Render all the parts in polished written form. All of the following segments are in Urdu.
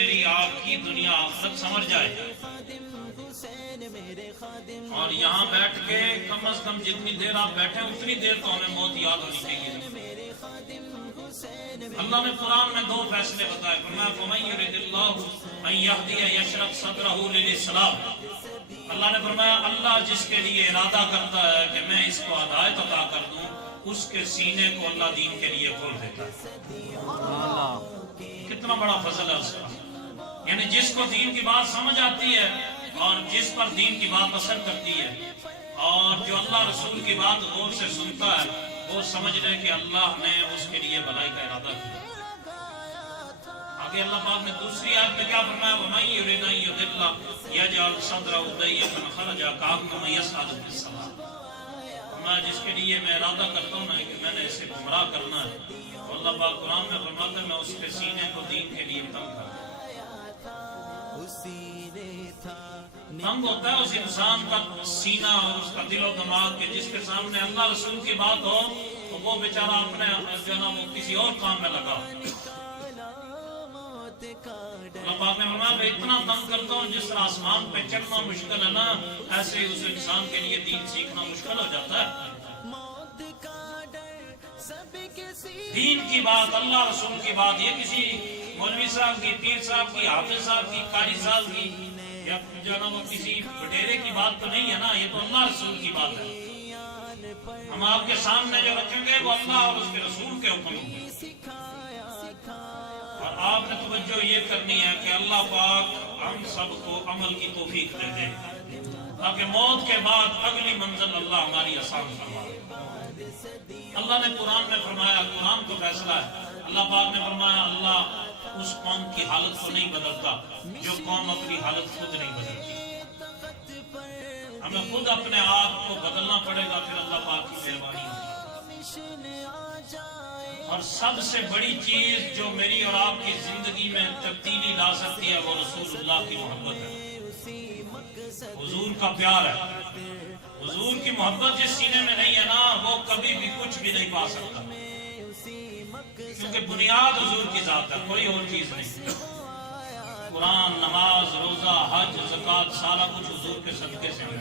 میری آپ کی دنیا آخرت سمجھ جائے، اور یہاں بیٹھ کے کم از کم جتنی دیر آپ بیٹھے اتنی دیر تو ہمیں موت یاد ہونی چاہیے۔ اللہ نے قرآن میں 2 فیصلے بتائے، فرمایا فَمَن يُرِدِ اللَّهُ أَن يَهْدِيَ يَشْرَحْ صَدْرَهُ لِلْإِسْلَامِ، اللہ نے فرمایا اللہ جس کے لیے ارادہ کرتا ہے کہ میں اس کو ہدایت عطا کر دوں، اس کے سینے کو اللہ دین کے لیے کھول دیتا ہے۔ کتنا بڑا فضل ہے اس کا، یعنی جس کو دین کی بات سمجھ آتی ہے اور جس پر دین کی بات اثر کرتی ہے، اور جو اللہ رسول کی بات غور سے سنتا ہے، وہ سمجھ لے کہ اللہ نے اس کے لیے بھلائی کا ارادہ کیا۔ آگے اللہ پاک نے دوسری آیت میں کیا فرمایا، وَمَن يُرِدْ أَن يُضِلَّ يَجْعَلْ صَدْرَهُ ضَيِّقًا حَرَجًا كَأَنَّمَا يَصْعَدُ فِي السَّمَاءِ، میں جس کے لیے میں ارادہ کرتا ہوں نا کہ میں نے اسے گمراہ کرنا ہے، اور اللہ پاک قرآن میں فرماتا ہے میں اس کے سینے کو دین کے لیے تنگ کرتا ہوں۔ تنگ ہوتا ہے اس انسان کا سینہ اور اس کا دل و دماغ کے جس کے سامنے اللہ رسول کی بات ہو تو وہ بیچارہ اپنے جو نا وہ کسی اور کام میں لگا۔ اللہ پاک نے فرمایا میں اتنا تنگ کرتا ہوں جس طرح آسمان پہ چڑھنا مشکل ہے نا، ایسے اس انسان کے لیے دین سیکھنا مشکل ہو جاتا ہے۔ دین کی بات، اللہ رسول کی بات، یہ کسی مولوی صاحب کی، پیر صاحب کی، حافظ صاحب کی، قاری صاحب کی یا جو نا وہ کسی بٹیرے کی بات تو نہیں ہے نا، یہ تو اللہ رسول کی بات ہے۔ ہم آپ کے سامنے جو رکھیں گے وہ اللہ اور اس کے رسول کے حکم ہوں گے، اور آپ نے توجہ یہ کرنی ہے کہ اللہ پاک ہم سب کو عمل کی توفیق دے دے تاکہ موت کے بعد اگلی منزل اللہ ہماری آسان فرمائے۔ اللہ نے قرآن میں فرمایا، قرآن تو فیصلہ ہے، اللہ پاک نے فرمایا اللہ اس قوم کی حالت کو نہیں بدلتا جو قوم اپنی حالت خود نہیں بدلتی۔ ہمیں خود اپنے آپ کو بدلنا پڑے گا، پھر اللہ پاک کی مہربانی ہوگی۔ اور سب سے بڑی چیز جو میری اور آپ کی زندگی میں تبدیلی لا سکتی ہے وہ رسول اللہ کی محبت ہے، حضور کا پیار ہے۔ حضور کی محبت جس سینے میں نہیں ہے نا، وہ کبھی بھی کچھ بھی نہیں پا سکتا، کیونکہ بنیاد حضور کی ذات ہے، کوئی اور چیز نہیں۔ قرآن، نماز، روزہ، حج، زکوٰۃ سارا کچھ حضور کے صدقے سے ہے۔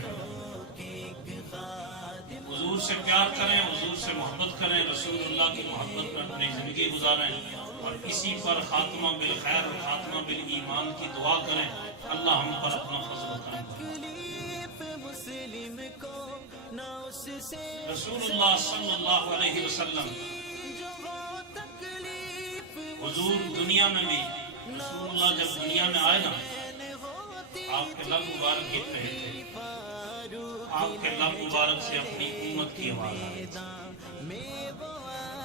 حضور سے پیار کریں، حضور سے محبت کریں، رسول اللہ کی محبت میں اپنی زندگی گزاریں، اور اسی پر خاتمہ بالخیر اور خاتمہ بالایمان کی دعا کریں۔ اللہ ہم پر اپنا فضل کریں۔ رسول اللہ صلی اللہ علیہ وسلم حضور دنیا میں بھی، رسول اللہ جب دنیا میں آئے نا، آپ کے لب مبارک ہٹ رہے تھے، آپ کے لب مبارک سے اپنی امت کی آواز آئی۔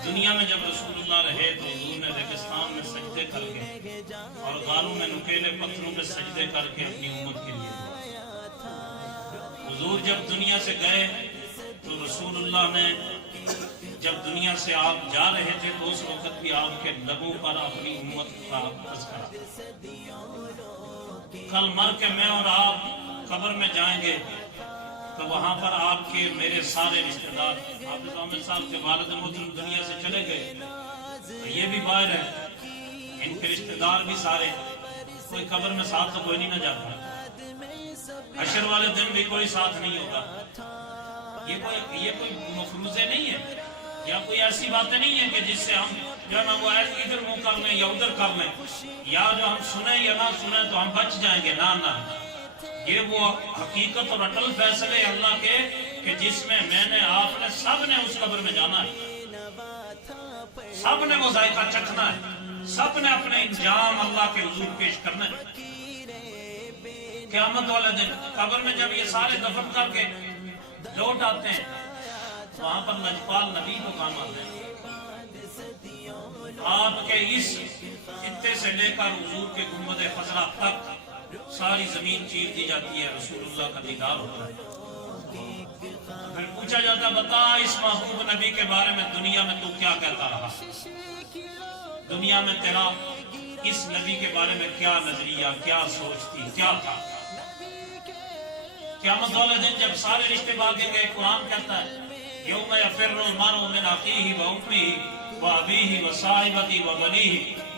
دنیا میں جب رسول اللہ رہے تو حضور نے ریگستان میں سجدے کر کے اور غاروں میں نکیلے پتھروں میں سجدے کر کے اپنی امت کے لیے دعا۔ حضور جب دنیا سے گئے تو رسول اللہ نے جب دنیا سے آپ جا رہے تھے تو اس وقت بھی آپ کے لبوں پر اپنی امت کا تذکرہ۔ کل مر کے میں اور آپ قبر میں جائیں گے تو وہاں پر آپ کے میرے سارے رشتہ دار، حافظ احمد صاحب کے والد محترم دنیا سے چلے گئے، یہ بھی باہر ہے، ان کے رشتہ دار بھی سارے، کوئی قبر میں ساتھ تو کوئی نہیں نہ جاتا، حشر والے دن بھی کوئی ساتھ نہیں ہوگا۔ یہ کوئی مفروضے نہیں ہے، یا کوئی ایسی باتیں نہیں ہیں کہ جس سے ہم جو ہے نا وہ ادھر منہ کر لیں یا ادھر کر لیں، یا جو ہم سنیں یا نہ سنیں تو ہم بچ جائیں گے، نہ۔ یہ وہ حقیقت اور اٹل فیصلے اللہ کے کہ جس میں میں نے، آپ نے، سب نے اس قبر میں جانا ہے، سب نے وہ ذائقہ چکھنا ہے، سب نے اپنے انجام اللہ کے حضور پیش کرنا ہے۔ قیامت والے دن قبر میں جب یہ سارے دفن کر کے لوٹ آتے ہیں، وہاں پر لجپال نبی کو کام آتے ہیں۔ آپ کے اس خطے سے لے کر حضور کے گنبد خضرا تک ساری زمین چیر دی جاتی ہے، رسول اللہ کا دیدار ہوتا ہے۔ پھر پوچھا جاتا بتا اس محبوب نبی کے بارے میں دنیا میں تو کیا کہتا رہا، دنیا میں تیرا اس نبی کے بارے میں کیا نظریہ، کیا سوچ تھی، کیا تھا۔ قیامت والے دن جب سارے رشتے بھاگیں گے، قرآن کہتا ہے یوم یفر المرء من اخیہ و امہ و ابیہ و صاحبتہ و بنیہ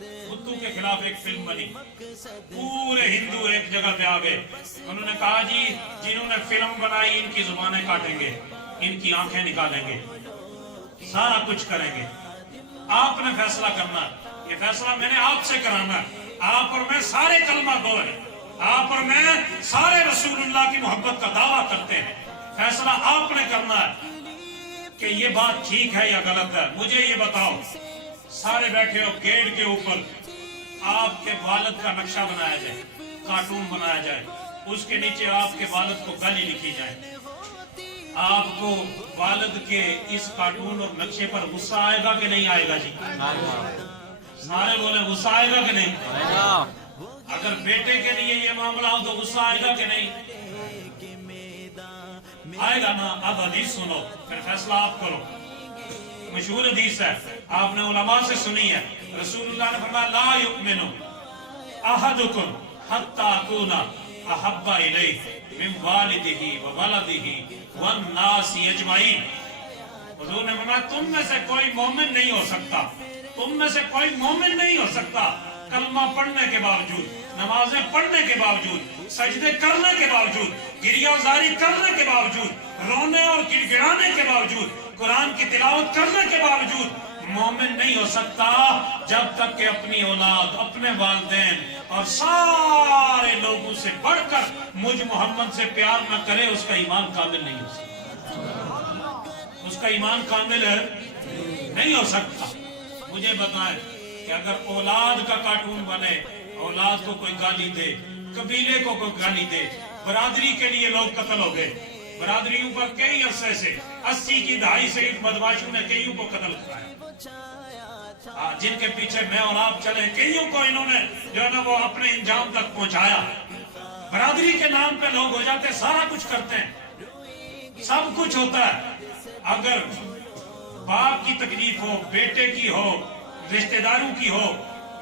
بدھو کے خلاف ایک فلم بنی، پورے ہندو ایک جگہ پہ آ گئے، انہوں نے کہا جی جنہوں نے فلم بنائی ان کی زبانیں کاٹیں گے، ان کی آنکھیں نکالیں گے، سارا کچھ کریں گے، آپ نے فیصلہ کرنا ہے، یہ فیصلہ میں نے آپ سے کرانا ہے، آپ اور میں سارے کلمہ گو ہیں، آپ اور میں سارے رسول اللہ کی محبت کا دعویٰ کرتے ہیں، فیصلہ آپ نے کرنا ہے کہ یہ بات ٹھیک ہے یا غلط ہے، مجھے یہ بتاؤ، سارے بیٹھے ہو، گیٹ کے اوپر آپ کے والد کا نقشہ بنایا جائے، کارٹون بنایا جائے، اس کے نیچے آپ کے والد کو گالی لکھی جائے، آپ کو والد کے اس کارٹون اور نقشے پر غصہ آئے گا کہ نہیں آئے گا جی؟ سارے بولے غصہ آئے گا کہ نہیں؟ اگر بیٹے کے لیے یہ معاملہ ہو تو غصہ آئے گا کہ نہیں آئے گا نا؟ اب حدیث سنو، پھر فیصلہ آپ کرو، مشہور حدیث ہے، آپ نے علماء سے سنی ہے، رسول اللہ نے فرمایا لا یؤمن احدکم حتی اکون احب الیہ من والدہ وولدہ والناس اجمعین، حضور نے فرمایا تم میں سے کوئی مومن نہیں ہو سکتا، تم میں سے کوئی مومن نہیں ہو سکتا کلمہ پڑھنے کے باوجود، نمازیں پڑھنے کے باوجود، سجدے کرنے کے باوجود، گریہ زاری کرنے کے باوجود، رونے اور گڑ گڑانے کے باوجود، قرآن کی تلاوت کرنے کے باوجود مومن نہیں ہو سکتا جب تک کہ اپنی اولاد، اپنے والدین اور سارے لوگوں سے بڑھ کر مجھ محمد سے پیار نہ کرے، اس کا ایمان کامل نہیں ہو سکتا، اس کا ایمان کامل نہیں ہو سکتا۔ مجھے بتائیں کہ اگر اولاد کا کارٹون بنے، اولاد کو کوئی گالی دے، قبیلے کو کوئی گالی دے، برادری کے لیے لوگ قتل ہو گئے، برادریوں پر کئی عرصے سے 80 کی دہائی سے بدماشوں نے کئیوں کو قتل کرایا، جن کے پیچھے میں اور آپ چلے، کئیوں کو انہوں نے جو ہے نا وہ اپنے انجام تک پہنچایا، برادری کے نام پہ لوگ ہو جاتے، سارا کچھ کرتے ہیں، سب کچھ ہوتا ہے۔ اگر باپ کی تکلیف ہو، بیٹے کی ہو، رشتہ داروں کی ہو،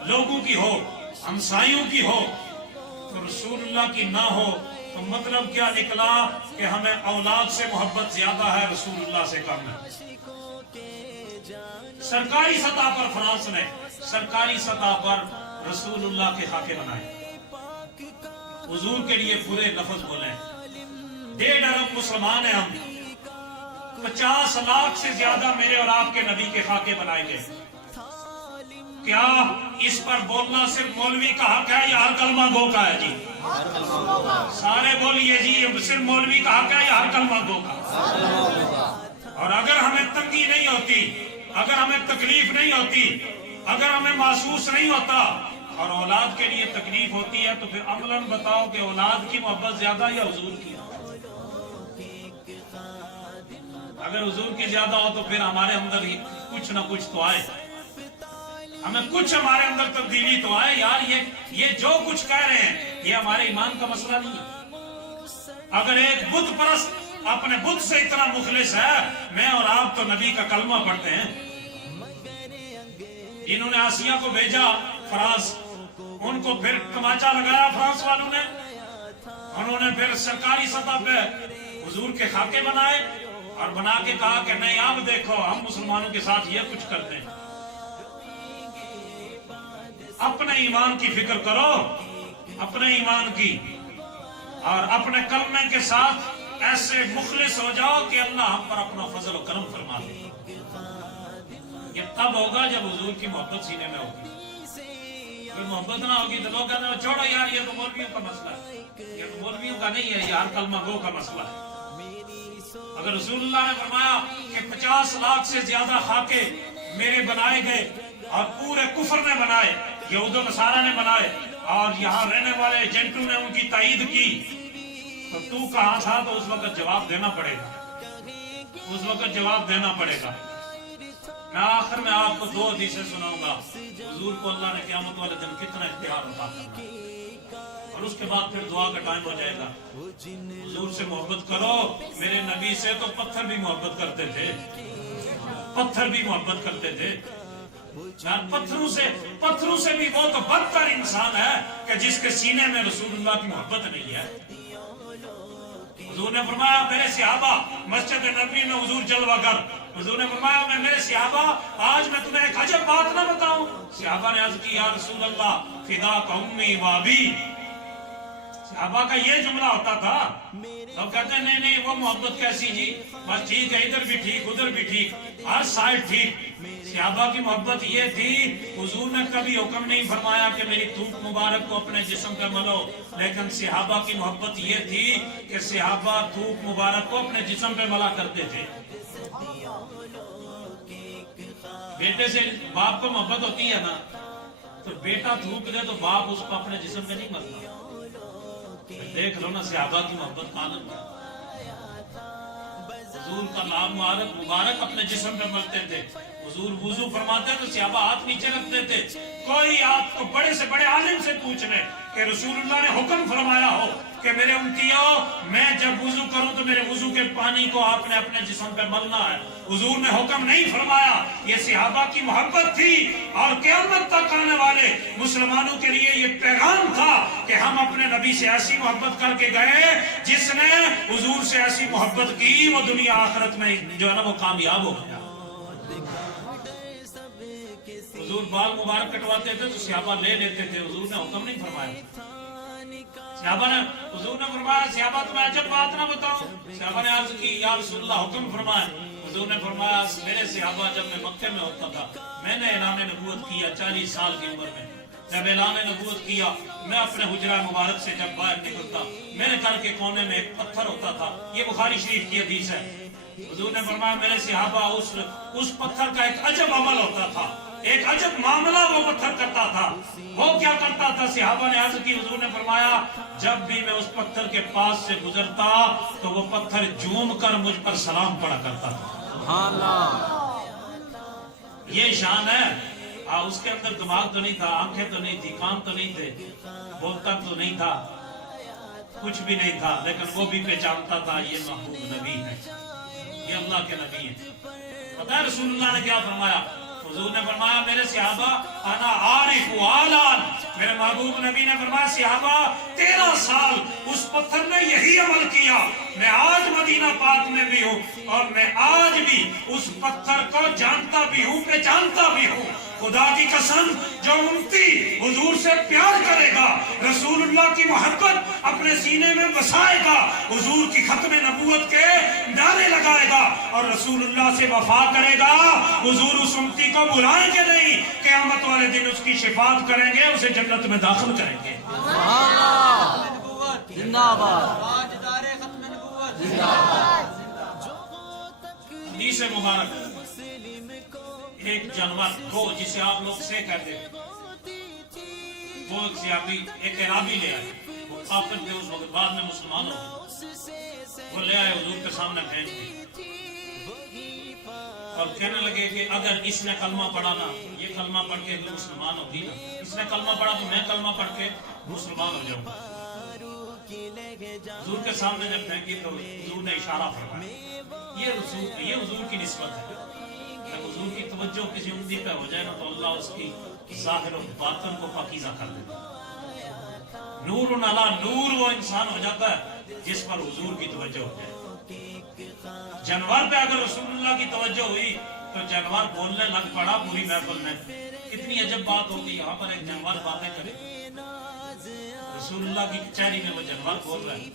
لوگوں کی ہو، ہمسائیوں کی ہو، تو رسول اللہ کی نہ ہو، تو مطلب کیا نکلا کہ ہمیں اولاد سے محبت زیادہ ہے، رسول اللہ سے کم ہے۔ سرکاری سطح پر فرانس نے سرکاری سطح پر رسول اللہ کے خاکے بنائے، حضور کے لیے برے لفظ بولے، 1.5 ارب مسلمان ہیں ہم، 50 لاکھ سے زیادہ میرے اور آپ کے نبی کے خاکے بنائے گئے، کیا اس پر بولنا صرف مولوی کا حق ہے یا ہر کلمہ گو کا ہے جی؟ سارے بولیے جی، صرف مولوی کا حق ہے یا ہر کلمہ گو کا؟ اور اگر ہمیں تنگی نہیں ہوتی، اگر ہمیں تکلیف نہیں ہوتی، اگر ہمیں محسوس نہیں ہوتا اور اولاد کے لیے تکلیف ہوتی ہے، تو پھر عملاً بتاؤ کہ اولاد کی محبت زیادہ یا حضور کی؟ اگر حضور کی زیادہ ہو تو پھر ہمارے اندر ہی کچھ نہ کچھ تو آئے، ہمیں کچھ ہمارے اندر تبدیلی تو آئے، یار یہ جو کچھ کہہ رہے ہیں یہ ہمارے ایمان کا مسئلہ نہیں ہے۔ اگر ایک بت پرست اپنے بت سے اتنا مخلص ہے، میں اور آپ تو نبی کا کلمہ پڑھتے ہیں، انہوں نے آسیہ کو بھیجا فرانس، ان کو پھر تماچا لگایا فرانس والوں نے، انہوں نے پھر سرکاری سطح پہ حضور کے خاکے بنائے اور بنا کے کہا کہ نہیں اب دیکھو ہم مسلمانوں کے ساتھ یہ کچھ کرتے ہیں۔ اپنے ایمان کی فکر کرو، اپنے ایمان کی، اور اپنے کلمے کے ساتھ ایسے مخلص ہو جاؤ کہ اللہ ہم پر اپنا فضل و کرم فرما دے۔ یہ تب ہوگا جب حضور کی محبت سینے میں ہوگی، اگر محبت نہ ہوگی تو لوگ کہتے ہیں چھوڑو یار یہ تو مولویوں کا مسئلہ ہے، یہ تو مولویوں کا نہیں ہے، یہ ہر کلمہ گو کا مسئلہ ہے۔ اگر رسول اللہ نے فرمایا کہ 50 لاکھ سے زیادہ خاکے میرے بنائے گئے اور پورے کفر نے بنائے، یہود و نصارہ نے بنائے، اور یہاں رہنے والے ایجنٹوں نے ان کی تائید کی، تو کہاں تھا؟ تو اس وقت جواب دینا پڑے گا، اس وقت جواب دینا پڑے گا۔ میں آخر میں آپ کو 2 حدیثیں سناؤں گا، حضور کو اللہ نے قیامت والے دن کتنا اختیار عطا کرنا ہے، اور اس کے بعد پھر دعا کا ٹائم ہو جائے گا۔ حضور سے محبت کرو، میرے نبی سے تو پتھر بھی محبت کرتے تھے، پتھر بھی محبت کرتے تھے، پتھروں سے بھی وہ تو بدتر انسان ہے کہ جس کے سینے میں رسول اللہ کی محبت نہیں ہے۔ حضور نے فرمایا میرے صحابہ مسجد نبوی میں حضور جلوہ گر، حضور نے فرمایا میں میرے صحابہ آج میں تمہیں ایک عجب بات نہ بتاؤں؟ صحابہ نے عرض کی یا رسول اللہ فداک امی و ابی. صحابہ کا یہ جملہ ہوتا تھا. تو کہتے ہیں نہیں نہیں وہ محبت کیسی جی، بس ٹھیک ہے ادھر بھی ٹھیک ادھر بھی ٹھیک ہر سائڈ ٹھیک. صحابہ کی محبت یہ تھی حضور نے کبھی حکم نہیں فرمایا کہ میری تھوک مبارک کو اپنے جسم پہ ملو، لیکن صحابہ کی محبت یہ تھی کہ صحابہ تھوک مبارک کو اپنے جسم پہ ملا کرتے تھے. بیٹے سے باپ کو محبت ہوتی ہے نا، تو بیٹا تھوک دے تو باپ اس کو اپنے جسم پہ نہیں ملتا. دیکھ لو نا صحابہ کی محبت کا عالم کیا. حضور کا نام مبارک اپنے جسم پہ ملتے تھے. حضور وضو فرماتے تو صحابہ ہاتھ نیچے رکھتے تھے. کوئی آپ کو بڑے سے بڑے عالم سے پوچھ لے کہ رسول اللہ نے حکم فرمایا ہو کہ میرے امتیوں میں جب وضو کروں تو میرے وضو کے پانی کو آپ نے اپنے جسم پہ ملنا ہے. حضور نے حکم نہیں فرمایا. یہ صحابہ کی محبت تھی اور قیامت تک آنے والے مسلمانوں کے لیے یہ پیغام تھا کہ ہم اپنے نبی سے ایسی محبت کر کے گئے جس نے حضور سے ایسی محبت کی وہ دنیا آخرت میں جو ہے نا وہ کامیاب ہو گیا. حضور بال مبارک کٹواتے تھے تو صحابہ لے لیتے تھے. حضور نے حکم نہیں فرمایا. صحابہ نے حضور نے فرمایا صحابہ تمہیں عجب بات نہ بتاؤں؟ صحابہ نے عرض کی یا رسول اللہ حکم فرمایا. حضور نے فرمایا میرے صحابہ جب میں مکے میں ہوتا تھا میں نے اعلان نبوت کیا 40 سال کی عمر میں. جب اعلان نبوت کیا میں اپنے حجرہ مبارک سے جب باہر نکلتا میرے گھر کے کونے میں ایک پتھر ہوتا تھا. یہ بخاری شریف کی حدیث ہے. حضور نے فرمایا میرے صحابہ اس پتھر کا ایک عجب عمل ہوتا تھا، ایک عجب معاملہ وہ پتھر کرتا تھا. وہ کیا کرتا تھا؟ صحابہ نے عرض کی حضور نے فرمایا جب بھی میں اس پتھر کے پاس سے گزرتا تو وہ پتھر جھوم کر مجھ پر سلام پڑا کرتا تھا. سبحان اللہ. یہ شان ہے. اس کے اندر دماغ تو نہیں تھا، آنکھیں تو نہیں تھی، کان تو نہیں تھے، بولتا تو نہیں تھا، کچھ بھی نہیں تھا، لیکن وہ بھی پہچانتا تھا یہ محبوب نبی ہے، یہ اللہ کے نبی ہیں. پتہ ہے رسول اللہ نے کیا فرمایا؟ حضور نے فرمایا میرے صحابہ انا عارف آلان. میرے محبوب نبی نے فرمایا صحابہ 13 سال اس پتھر نے یہی عمل کیا. میں آج مدینہ پاک میں بھی ہوں اور میں آج بھی اس پتھر کو جانتا بھی ہوں، پہچانتا بھی ہوں. خدا کی قسم جو امتی حضور سے پیار کرے گا، رسول اللہ کی محبت اپنے سینے میں بسائے گا، حضور کی ختم نبوت کے نعرے لگائے گا اور رسول اللہ سے وفا کرے گا، حضور اس امتی کو بلائیں گے نہیں، قیامت والے دن اس کی شفاعت کریں گے، اسے جنت میں داخل کریں گے. زندہ باد. حدیث مبارک ایک جانور کو جسے آپ لوگ سے کہتے ہیں وہ ایک عرابی لے آئے. وہ کافر تھے اس وقت، بعد میں مسلمان ہو گئے. وہ لے آئے حضور کے سامنے پھینک دی اور کہنے لگے کہ اگر اس نے کلمہ پڑھا نا، یہ کلمہ پڑھ کے اگر مسلمان ہوگی نا، اس نے کلمہ پڑھا تو میں کلمہ پڑھ کے مسلمان ہو جاؤں گا. حضور کے سامنے جب پھینکی تو حضور نے اشارہ فرمایا. یہ حضور کی نسبت ہے. جب حضور کی توجہ کسی امتی پہ ہو جائے نا تو اللہ اس کی ظاہر و باطن کو پاکیزہ کر دیتا ہے. نور علی نور وہ انسان ہو جاتا ہے جس پر حضور کی توجہ ہو جائے. جانور پہ اگر رسول اللہ کی توجہ ہوئی تو جانور بولنے لگ پڑا پوری محفل میں. کتنی عجب بات ہوگی، یہاں پر ایک جانور باتیں کرے، رسول اللہ کی کچہری میں وہ جانور بول رہے ہیں.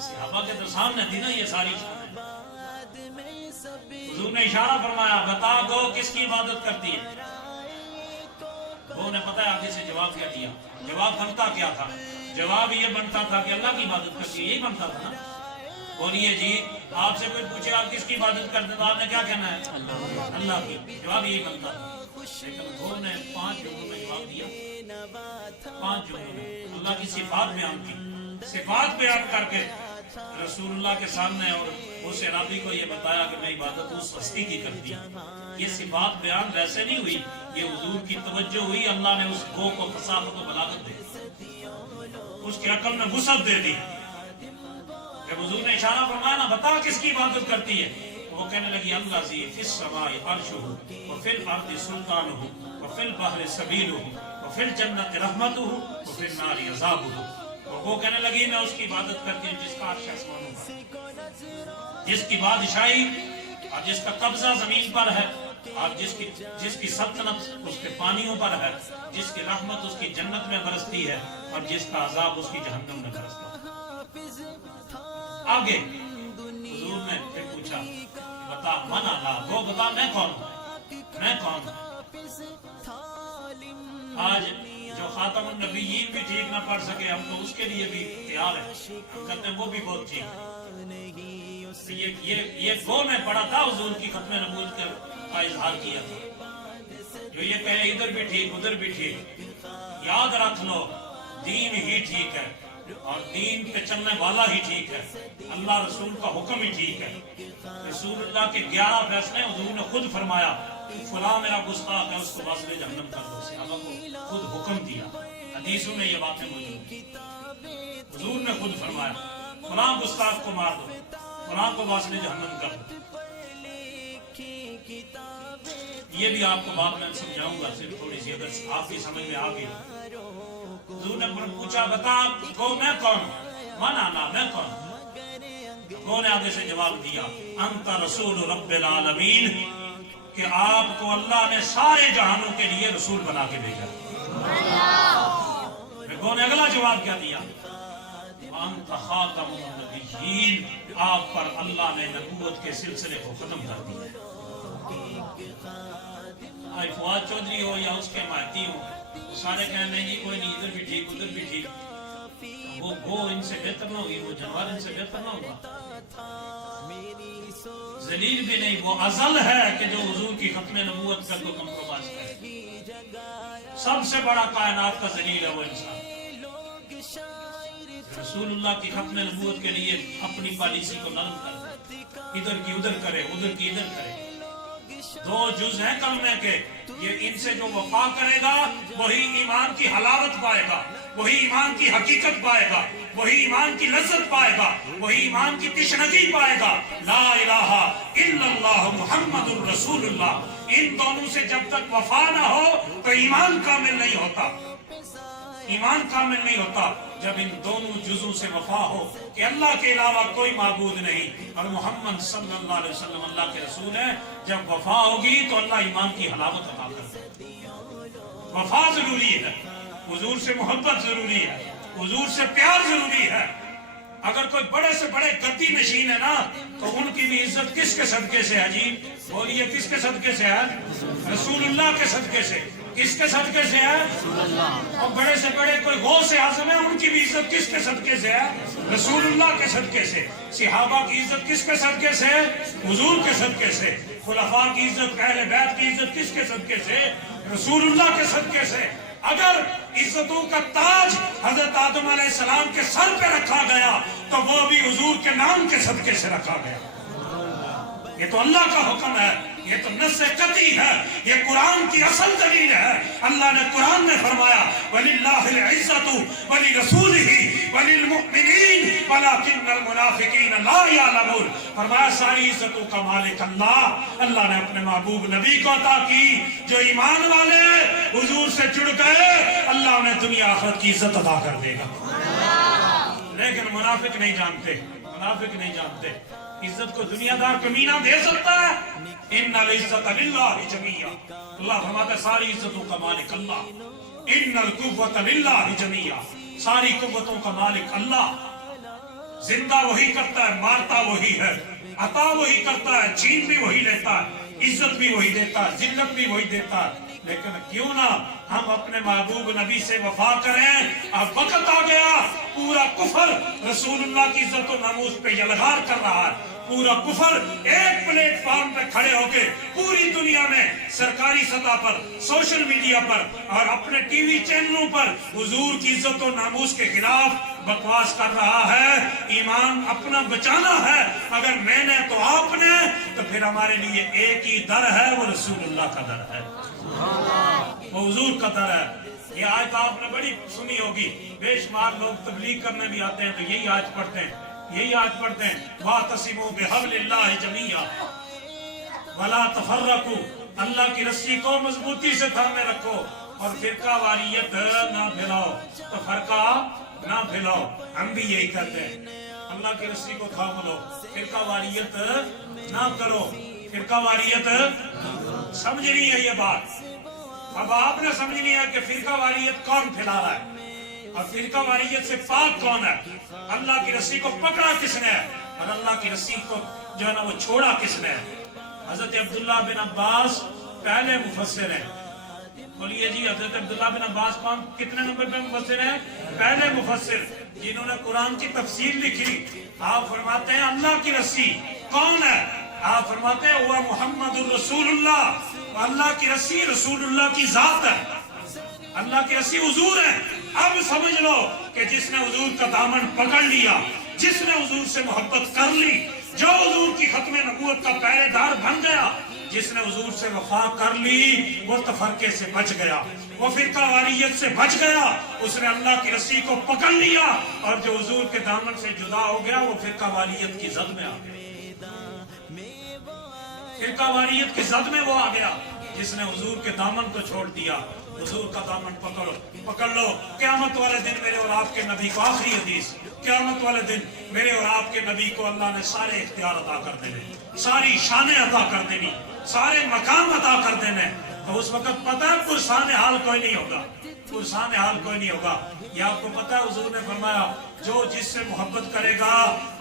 صحابہ کے تو سامنے تھی نا یہ ساری شانیں. حضور نے اشارہ فرمایا بتا دو کس کی عبادت کرتی ہے. وہ نے پتہ ہے آگے سے جواب کیا دیا. جواب بنتا کیا تھا؟ جواب یہ بنتا تھا کہ اللہ کی عبادت کرتی ہے. یہی بنتا تھا نا. بولیے جی آپ سے کوئی پوچھے آپ کس کی عبادت کرتے تو آپ نے کیا کہنا ہے؟ اللہ کی. جواب یہی بنتا تھا. لیکن وہ نے 5 جملوں میں جواب دیا. 5 جملوں میں اللہ کی صفات بیان کی. صفات بیان کر کے رسول اللہ کے سامنے اور اس عرابی کو یہ بتایا کہ میں عبادت اس ہستی کی کرتی ہوں. یہ صفات بیان ویسے نہیں ہوئی، یہ حضور کی توجہ ہوئی. اللہ نے اس گو کو فصاحت و بلاغت دے دی، اس کی عقل میں وسعت دے دی. جب حضور نے اشارہ فرمایا نا بتا کس کی عبادت کرتی ہے، تو وہ کہنے لگی اللہ زی فی السماء عرشہ وفی الارض سلطانہ وفی البحر سبیلہ وفی الجنت رحمتہ وفی النار عذابہ. وہ کہنے لگی میں اس کی عبادت کرتی ہوں جس کا عرش آسمانوں پر، جس کی بادشاہی اور جس کا قبضہ زمین پر ہے، اور جس کی سلطنت اس کے پانیوں پر ہے، جس کی رحمت اس کی جنت میں برستی ہے اور جس کا عذاب اس کی جہنم میں برستا ہے۔ آگے حضور نے پھر پوچھا بتا من اللہ، وہ بتا میں کون ہوں، میں کون ہوں۔ آج جو خاتم النبیین بھی ٹھیک نہ پڑھ سکے ہم تو اس کے لیے بھی تیار ہیں، ہم کہتے ہیں وہ بھی بہت ٹھیک ہے۔ یہ گو میں پڑھا تھا حضور کی ختم نبوت کا اظہار کیا تھا، جو یہ کہے ادھر بھی ٹھیک ادھر بھی ٹھیک۔ یاد رکھ لو دین ہی ٹھیک ہے اور دین پہ چلنے والا ہی ٹھیک ہے، اللہ رسول کا حکم ہی ٹھیک ہے۔ رسول اللہ کے 11 فیصلے حضور نے خود فرمایا، فلاں میرا گستاخ ہے اس کو وصل جہنم کر دو، صحابہ کو خود حکم دیا، حدیثوں میں یہ باتیں موجود ہیں۔ حضور نے خود فرمایا فلاں گستاخ کو مار دو، فلاں کو وصل جہنم کر دو۔ یہ بھی آپ کو بعد میں سمجھاؤں گا، صرف تھوڑی سی اگر آپ کی سمجھ میں آ گئی۔ حضور نے پوچھا بتا گو میں کون ہوں، من انا، میں کون ہوں۔ گو نے آگے سے جواب دیا انت رسول رب العالمین، کہ آپ کو اللہ نے سارے جہانوں کے لیے رسول بنا کے بھیجا۔ گو نے اگلا جواب کیا دیا، انت خاتم النبیین، آپ پر اللہ نے نبوت کے سلسلے کو ختم کر دیا۔ آئی فواد چودھری ہو یا اس کے مہدی ہو، سارے کہنے نہیں جی کوئی نہیں، ادھر بھی ٹھیک ادھر بھی ٹھیک۔ وہ ان سے بہتر نہ ہوگی، وہ جانور ان سے بہتر نہ ہوگا، ذلیل بھی نہیں، وہ ازل ہے کہ جو حضور کی ختم نبوت پر کو کمپرومائز کرے۔ سب سے بڑا کائنات کا ذلیل ہے وہ انسان، رسول اللہ کی ختم نبوت کے لیے اپنی پالیسی کو نرم کر دے، ادھر کی ادھر کرے ادھر کی ادھر کرے۔ 2 جز ہیں کلمے کے، یہ ان سے جو وفا کرے گا وہی ایمان کی حلاوت پائے گا، وہی ایمان کی حقیقت پائے گا، وہی ایمان کی لذت پائے گا، وہی ایمان کی تشنگی پائے گا۔ لا الہ الا اللہ محمد الرسول اللہ، ان دونوں سے جب تک وفا نہ ہو تو ایمان کامل نہیں ہوتا، ایمان کامل نہیں ہوتا۔ جب ان دونوں جزوں سے وفا ہو کہ اللہ کے علاوہ کوئی معبود نہیں اور محمد صلی اللہ علیہ وسلم اللہ کے رسول ہے، جب وفا ہوگی تو اللہ ایمان کی حلاوت عطا کرتا ہے۔ وفا ضروری ہے، حضور سے محبت ضروری ہے، حضور سے پیار ضروری ہے۔ اگر کوئی بڑے سے بڑے گدی نشین ہے نا تو ان کی بھی عزت کس کے صدقے سے ہے جی؟ بولیے کس کے صدقے سے ہے؟ رسول اللہ کے صدقے سے۔ کس کے صدقے سے ہے؟ اور بڑے سے بڑے کوئی غوث اعظم ہے، ان کی بھی عزت کس کے صدقے سے ہے؟ رسول اللہ کے صدقے سے۔ صحابہ کی عزت کس کے صدقے سے ہے؟ حضور کے صدقے سے۔ خلفاء کی عزت، اہل بیت کی عزت کس کے صدقے سے؟ رسول اللہ کے صدقے سے۔ اگر عزتوں کا تاج حضرت آدم علیہ السلام کے سر پہ رکھا گیا تو وہ بھی حضور کے نام کے صدقے سے رکھا گیا۔ یہ تو اللہ کا حکم ہے، یہ تو نص قطعی ہے، یہ قرآن کی اصل دلیل ہے۔ اللہ نے قرآن میں فرمایا وَلِلَّهِ الْعِزَّةُ وَلِرَسُولِهِ وَلِلْمُؤْمِنِينَ وَلَكِنَّ الْمُنَافِقِينَ لَا يَعْلَمُونَ۔ فرمایا ساری عزتوں کا مالک اللہ نے اپنے محبوب نبی کو عطا کی۔ جو ایمان والے حضور سے جڑ گئے اللہ انہیں دنیا آخرت کی عزت عطا کر دے گا، لیکن منافق نہیں جانتے، منافق نہیں جانتے عزت کو دنیا دار کمینہ دے سکتا ہے۔ ان العزت للہ جمیعا، اللہ فرماتا ہے ساری عزتوں کا مالک اللہ۔ ان القوت للہ جمیعا، ساری قوتوں کا مالک اللہ۔ زندہ وہی کرتا ہے، مارتا وہی ہے، عطا وہی کرتا ہے، چھین بھی وہی لیتا ہے، عزت بھی وہی دیتا ہے، ذلت بھی وہی دیتا ہے۔ لیکن کیوں نہ ہم اپنے محبوب نبی سے وفا کریں۔ اب وقت آ گیا، پورا کفر رسول اللہ کی عزت و ناموس پہ یلغار کر رہا ہے۔ پورا کفر ایک پلیٹ فارم پہ کھڑے ہو کے پوری دنیا میں سرکاری سطح پر، سوشل میڈیا پر اور اپنے ٹی وی چینلوں پر حضور کی عزت و ناموس کے خلاف بکواس کر رہا ہے۔ ایمان اپنا بچانا ہے، اگر میں نے تو آپ نے، تو پھر ہمارے لیے ایک ہی در ہے، وہ رسول اللہ کا در ہے، وہ حضور کا در ہے۔ یہ آیت آپ نے بڑی سنی ہوگی، بے شمار لوگ تبلیغ کرنے بھی آتے ہیں تو یہی آیت پڑھتے ہیں، یہی آیت پڑھتے ہیں وَاعْتَصِمُوا بِحَبْلِ اللَّهِ جَمِيعًا وَلَا تَفَرَّقُوا، اللہ کی رسی کو مضبوطی سے تھامے رکھو اور فرقہ واریت نہ پھیلاؤ، تو فرقہ نہ پھیلاؤ۔ ہم بھی یہی کرتے ہیں، اللہ کی رسی کو تھام لو، فرقہ واریت نہ کرو۔ فرقہ واریت سمجھ نہیں ہے یہ بات. اب آپ نے سمجھنی ہے کہ فرقہ واریت کون پھیلا رہا ہے اور فرقہ واریت سے پاک کون ہے. اللہ کی رسی کو پکڑا کس نے ہے اور اللہ کی رسی کو جو ہے نا وہ چھوڑا کس نے ہے. حضرت عبداللہ بن عباس پہلے مفسر ہیں. بولیے جی حضرت عبداللہ بن عباس کون کتنے نمبر پہ مفسر ہیں؟ پہلے مفسر جنہوں نے قرآن کی تفسیر لکھی. آپ فرماتے ہیں اللہ کی رسی کون ہے؟ آپ فرماتے ہیں وہ محمد الرسول اللہ. اللہ کی رسی رسول اللہ کی ذات ہے. اللہ کی رسی حضور ہے. اب سمجھ لو کہ جس نے حضور کا دامن پکڑ لیا, جس نے حضور سے محبت کر لی, جو حضور کی ختم نبوت کا پہرے دار بن گیا, جس نے حضور سے وفا کر لی, وہ تفرقے سے بچ گیا, وہ فرقہ واریت سے بچ گیا. اس نے اللہ کی رسی کو پکڑ لیا اور جو حضور کے دامن سے جدا ہو گیا وہ فرقہ واریت کی زد میں آ گیا. فرقہ واریت کی زد میں وہ آ گیا جس نے حضور کے دامن کو چھوڑ دیا. حضور کا دامن پکڑ لو. قیامت والے دن میرے اور آپ کے نبی کو, آخری حدیث, قیامت والے دن میرے اور آپ کے نبی کو اللہ نے سارے اختیار عطا کر دینے, ساری شانیں عطا کر دینی, سارے مقام عطا کر دینے. تو اس وقت پتہ ہے پرسان حال کوئی نہیں ہوگا, پرسان حال کوئی نہیں ہوگا. یہ آپ کو پتہ ہے حضور نے فرمایا جو جس سے محبت کرے گا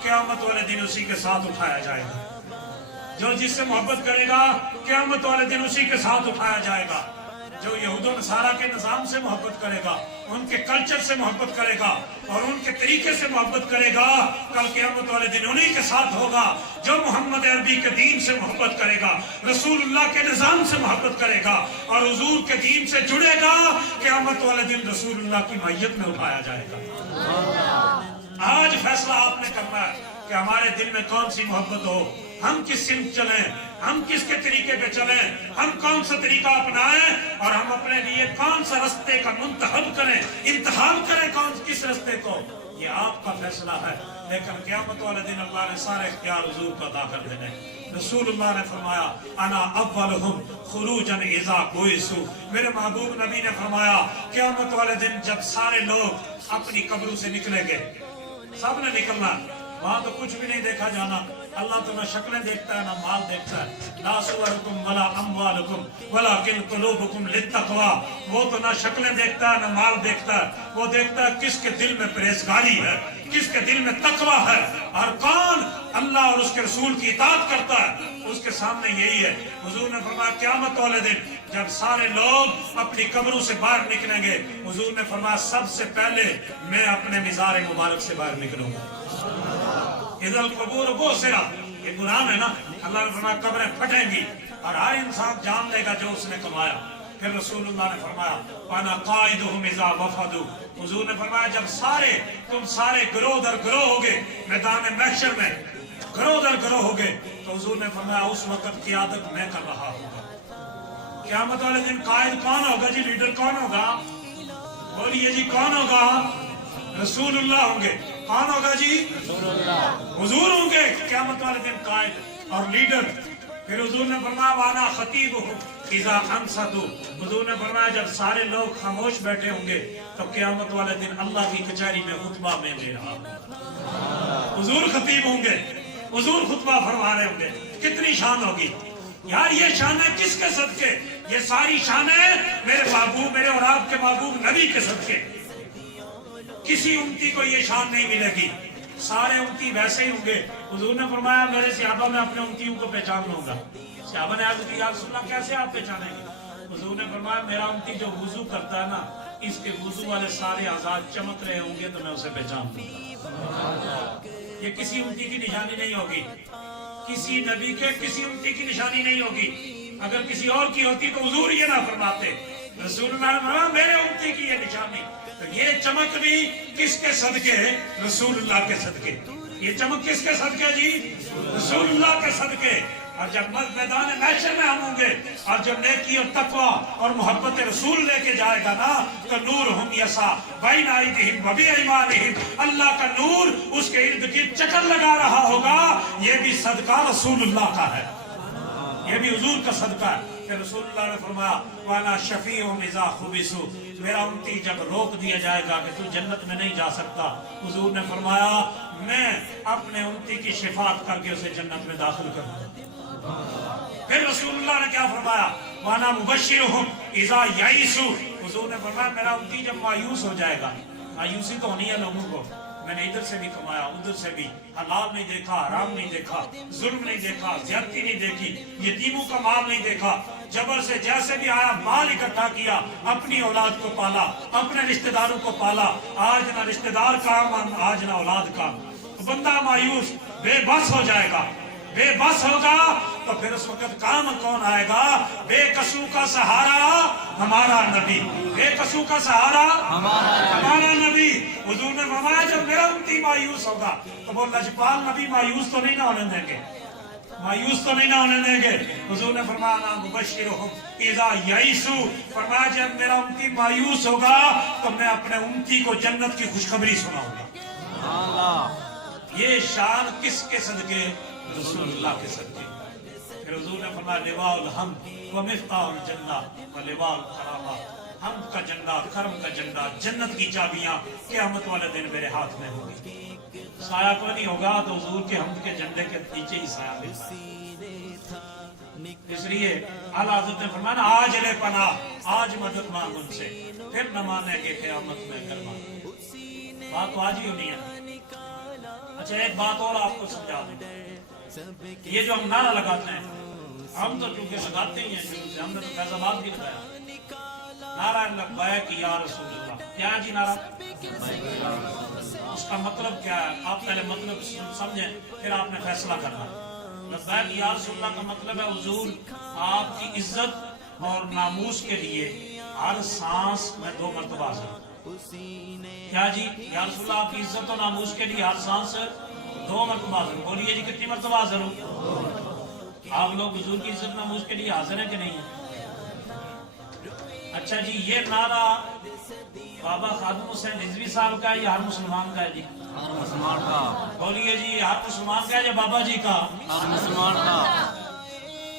قیامت والے دن اسی کے ساتھ اٹھایا جائے گا. جو جس سے محبت کرے گا قیامت والے دن اسی کے ساتھ اٹھایا جائے گا. جو یہود و نصارہ کے نظام سے محبت کرے گا, ان کے کلچر سے محبت کرے گا اور ان کے طریقے سے محبت کرے گا, کل قیامت والے دن انہی کے ساتھ ہوگا. جو محمد عربی کے دین سے محبت کرے گا, رسول اللہ کے نظام سے محبت کرے گا اور حضور کے دین سے جڑے گا, قیامت والے دن رسول اللہ کی معیت میں اٹھایا جائے گا. آج فیصلہ آپ نے کرنا ہے کہ ہمارے دل میں کون سی محبت ہو, ہم کس سمت چلیں, ہم کس کے طریقے پہ چلیں, ہم کون سا طریقہ اپنائیں اور ہم اپنے لیے کون سا رستے کا منتخب کریں, انتخاب کریں کس رستے کو. یہ آپ کا فیصلہ ہے. لیکن قیامت والے دن اللہ نے سارے اختیار حضور کو عطا کر دینے. رسول اللہ نے فرمایا انا اولہم خروجا اذا بعثوا. میرے محبوب نبی نے فرمایا قیامت والے دن جب سارے لوگ اپنی قبروں سے نکلیں گے, سب نے نکلنا, وہاں تو کچھ بھی نہیں دیکھا جانا. اللہ تو نہ شکلیں دیکھتا ہے نہ مال دیکھتا ہے. لا صورکم ولا اموالکم ولکن قلوبکم للتقوی. وہ تو نہ شکلیں دیکھتا ہے نہ مال دیکھتا ہے, وہ دیکھتا ہے کس کے دل میں پرہیزگاری ہے, کس کے دل میں تقوی ہے, اور کون اللہ اور اس کے رسول کی اطاعت کرتا ہے, اس کے سامنے یہی ہے. حضور نے فرمایا قیامت والے دن جب سارے لوگ اپنی قبروں سے باہر نکلیں گے, حضور نے فرمایا سب سے پہلے میں اپنے مزار مبارک سے باہر نکلوں گا. اذا القبور بعثرت, یہ قرآن ہے نا. اللہ نے فرمایا قبریں پھٹیں گی اور ہر انسان جان لے گا جو اس نے کمایا. پھر رسول اللہ نے فرمایا وانا قائدہم اذا وفدوا. حضور نے فرمایا جب تم سارے گروہ در گروہ ہوگے میدان محشر میں, گروہ در گروہ ہوگے, تو حضور نے فرمایا اس وقت قیادت میں کر رہا ہوگا. قیامت والے دن قائد کون ہوگا جی, لیڈر کون ہوگا؟ بولیے جی کون ہوگا؟ رسول اللہ ہوں گے. کون ہوگا جی؟ حضور ہوں گے قیامت والے دن قائد اور لیڈر. پھر حضور نے فرمایا وانا خطیبہم اذا انصتوا. حضور نے فرمایا جب سارے لوگ خاموش بیٹھے ہوں گے تو قیامت والے دن اللہ کی کچہری میں خطبہ میں دے رہا ہوں. حضور خطیب ہوں گے, حضور خطبہ فرما رہے ہوں گے. کتنی شان ہوگی یار. یہ شان ہے کس کے صدقے؟ یہ ساری شان ہے میرے محبوب, میرے اور آپ کے محبوب نبی کے صدقے. کسی امتی کو یہ شان نہیں ملے گی, سارے امتی ویسے ہی ہوں گے. حضور نے فرمایا میرے صحابہ میں اپنے امتیوں کو پہچان لوں گا. صحابہ نے عرض کی یا رسول اللہ کیسے آپ پہچانیں گے؟ حضور نے فرمایا میرا امتی جو وضو کرتا ہے نا, اس کے وضو والے سارے اعضاء چمک رہے ہوں گے تو میں اسے پہچان لوں گا. یہ کسی امتی کی نشانی نہیں ہوگی, کسی نبی کے کسی امتی کی نشانی نہیں ہوگی. اگر کسی اور کی ہوتی تو حضور یہ نہ فرماتے. رسول اللہ نے فرمایا میرے امتی کی یہ نشانی. تو یہ چمک بھی کس کے صدقے ہے؟ رسول اللہ کے صدقے. یہ چمک کس کے صدقے جی؟ رسول اللہ کے صدقے. اور جب میدان محشر میں ہم ہوں گے اور جب نیکی اور تقوی اور محبت رسول لے کے جائے گا نا, تو نورہم یسعی بین ایدیہم و بایمانہم. اللہ کا نور اس کے ارد گرد چکر لگا رہا ہوگا. یہ بھی صدقہ رسول اللہ کا ہے, یہ بھی حضور کا صدقہ ہے. کہ رسول اللہ نے فرمایا وانا شفیعہم اذا خبثوا. میرا امتی جب روک دیا جائے گا کہ تو جنت میں نہیں جا سکتا, حضور نے فرمایا میں اپنے امتی کی شفاعت کر کے اسے جنت میں داخل کروں گا. پھر رسول اللہ نے کیا فرمایا؟ وانا مبشرہم اذا یئسوا، حضور نے فرمایا میرا امتی جب مایوس ہو جائے گا، مایوسی تو ہونی ہے لوگوں کو، میں نے ادھر سے بھی کمایا ادھر سے بھی، حلال نہیں دیکھا حرام نہیں دیکھا، ظلم نہیں دیکھا، زیادتی نہیں دیکھی، یتیموں کا مال نہیں دیکھا، جبر سے جیسے بھی آیا مال اکٹھا کیا، اپنی اولاد کو پالا، اپنے رشتہ داروں کو پالا، آج نہ رشتہ دار کام آج نہ اولاد کا، تو بندہ مایوس بے بس ہو جائے گا، بے بس ہوگا تو پھر اس وقت کام کون آئے گا؟ بے قصو کا سہارا ہمارا نبی، بے قصو کا سہارا ہمارا نبی۔ حضور نے فرمایا جب میرا امتی مایوس ہوگا تو وہ لجپال نبی مایوس تو نہیں نہ ہونے دیں گے، مایوس تو نہیں نہ ہونے دیں گے۔ حضور نے فرمایا نا مبشرہم اذا یئسوا، فرمایا جب میرا امتی مایوس ہوگا تو میں اپنے امتی کو جنت کی خوشخبری سناؤں گا۔ یہ شان کس کے صدقے؟ رسول اللہ کے صدقے۔ پھر حضور نے فرمایا لواء الحمد و مفتاح الجنہ و لواء الکرامہ، حمد کا جھنڈا، کرم کا جھنڈا، جنت کی چابیاں قیامت والے دن میرے ہاتھ میں ہوں گی۔ سایہ کوئی نہیں ہوگا تو حضور کے حمد کے جھنڈے کے نیچے ہی سایہ ملتا ہے۔ اس لیے اعلیٰ حضرت نے فرمایا آج لے پناہ، آج مدد مانگ ان سے، پھر نہ مانے کہ قیامت میں کرما۔ بات تو آج ہی ہونی ہے۔ اچھا ایک بات اور آپ کو سمجھا دوں، یہ جو ہم نعرہ لگاتے ہیں، ہم تو چونکہ لگاتے ہی ہیں شروع سے، ہم نے تو فیض آباد بھی لگایا نعرہ لبیک یا رسول اللہ۔ کیا ہے جی نعرہ؟ اس کا مطلب کیا ہے؟ آپ پہلے مطلب سمجھیں پھر آپ نے فیصلہ کرنا۔ لبیک یا رسول اللہ کا مطلب ہے حضور آپ کی عزت اور ناموس کے لیے ہر سانس میں 2 مرتبہ حاضر ہوں۔ کیا جی؟ یا رسول اللہ آپ کی عزت اور ناموس کے لیے ہر سانس 2 مرتبہ حاضر ہوں۔ بولیے جی کتنی مرتبہ حاضر ہوں؟ آپ لوگ حضور کی عزت ناموس کے لیے حاضر ہیں کہ نہیں ہیں؟ اچھا جی یہ نعرہ بابا خادم حسین رضوی صاحب کا ہے یا ہر مسلمان کا ہے جی؟ ہر مسلمان کا۔ بولیے جی ہر مسلمان کا ہے یا بابا جی کا؟ ہر مسلمان کا۔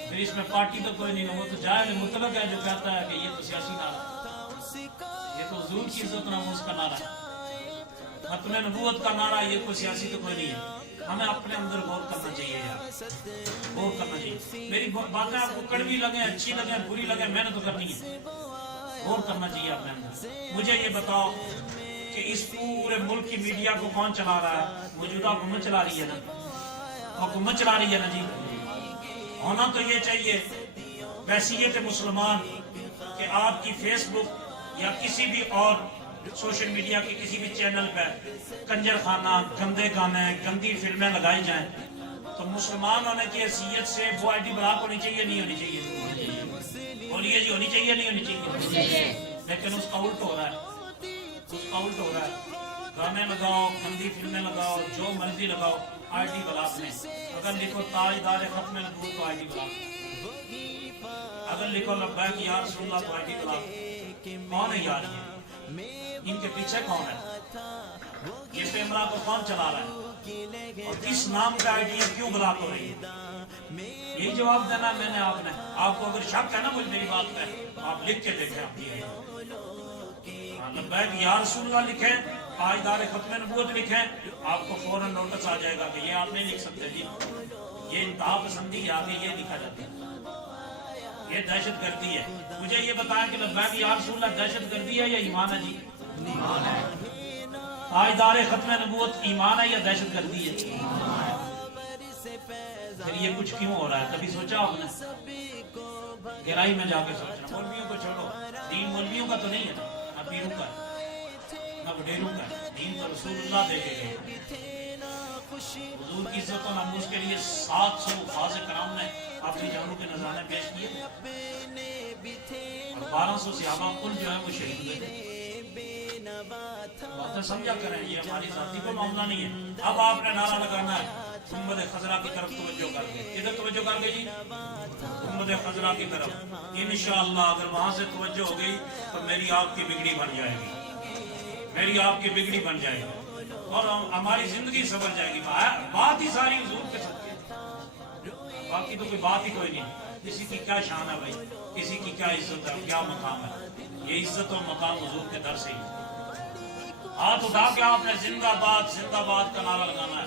پھر اس میں پارٹی تو کوئی نہیں، وہ تو جاہل مطلق ہے جو کہتا ہے کہ یہ تو سیاسی نعرہ، یہ تو حضور کی عزت ناموس کا نعرہ ہے، ختم نبوت کا نعرہ، یہ کوئی سیاسی تو کوئی نہیں ہے۔ ہمیں اپنے اندر غور کرنا چاہیے یار، غور کرنا چاہیے۔ میری باتیں آپ کو کڑوی لگیں، اچھی لگیں، بری لگیں، میں نے تو کرنی ہے، غور کرنا چاہیے اپنے اندر۔ مجھے یہ بتاؤ کہ اس پورے ملک کی میڈیا کو کون چلا رہا ہے؟ موجودہ حکومت چلا رہی ہے نا، حکومت چلا رہی ہے نا جی۔ ہونا تو یہ چاہیے بحیثیت مسلمان کہ آپ کی فیس بک یا کسی بھی اور سوشل میڈیا کے کسی بھی چینل پہ کنجر خانہ، گندے گانے، گندی فلمیں لگائی جائیں تو مسلمان ہونے کی حیثیت سے وہ آئی ڈی بلاک ہونی چاہیے نہیں ہونی چاہیے؟ بولیے جی ہونی چاہیے نہیں ہونی چاہیے؟ لیکن اس کا الٹ ہو رہا ہے، اس کا الٹ ہو رہا ہے۔ گانے لگاؤ، گندی فلمیں لگاؤ، جو مرضی لگاؤ، آئی ڈی بلاک میں۔ اگر لکھو تاجدار ختم نبوت تو آئی ڈی بلاک، اگر لکھو لبیک یا رسول اللہ تو آئی ڈی بلاک۔ کون ہے یار یہ؟ ان کے پیچھے کون ہے؟ یہ پیمرا کو کون چلا رہا ہے اور کس نام پہ آئی ڈی کیوں بلاک ہو رہی ہے؟ یہی جواب دینا میں نے آپ نے۔ آپ کو اگر شک ہے نا کچھ میری بات پہ آپ لکھ کے دیکھیں اپنی آئی ڈی، لبیک یا رسول اللہ لکھیں، تاجدار ختم نبوت لکھیں، آپ کو فوراً نوٹس آ جائے گا کہ یہ آپ نہیں لکھ سکتے جی، یہ انتہا پسندی ہے، آگے یہ لکھا جاتا ہے، یہ دہشت گردی ہے۔ مجھے یہ بتائیں کہ لبیک یا رسول اللہ دہشت گردی ہے یا ایمان ہے جی؟ ایمان ہے۔ تاجدار ختم نبوت ایمان ہے یا دہشت گردی ہے؟ پھر یہ کچھ کیوں ہو رہا ہے؟ کبھی سوچا آپ نے؟ گہرائی میں جا کے سوچنا۔ مولویوں کو چھوڑو، دین مولویوں کا تو نہیں ہے نا، نہ پیروں کا ہے نہ وڈیروں کا ہے، دین تو رسول اللہ دے کے گئے۔ حضور کی عزت و ناموس کے لیے 700 حفاظ کرام نے اپنی جانوں کے نذرانے پیش کیے اور 1200 صحابہ کل جو ہے وہ شہید ہوئے۔ باتیں سمجھا کریں، یہ ہماری ذاتی کو معاملہ نہیں ہے۔ اب آپ نے نعرہ لگانا ہے گنبد خضرا کی طرف توجہ کر کے۔ کدھر توجہ کر کے جی؟ گنبد خضرا کی طرف۔ انشاءاللہ اگر وہاں سے توجہ ہو گئی تو میری آپ کی بگڑی بن جائے گی، میری آپ کی بگڑی بن جائے گی اور ہماری زندگی سنور جائے گی۔ بات ہی ساری حضور کے ساتھ، باقی تو کوئی بات ہی کوئی نہیں۔ کسی کی کیا شان ہے بھائی، کسی کی کیا عزت ہے، کیا مقام ہے؟ یہ عزت اور مقام حضور کے در سے ہی۔ ہاتھ اٹھا کے آپ نے زندہ باد کا نعرہ لگانا ہے،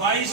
22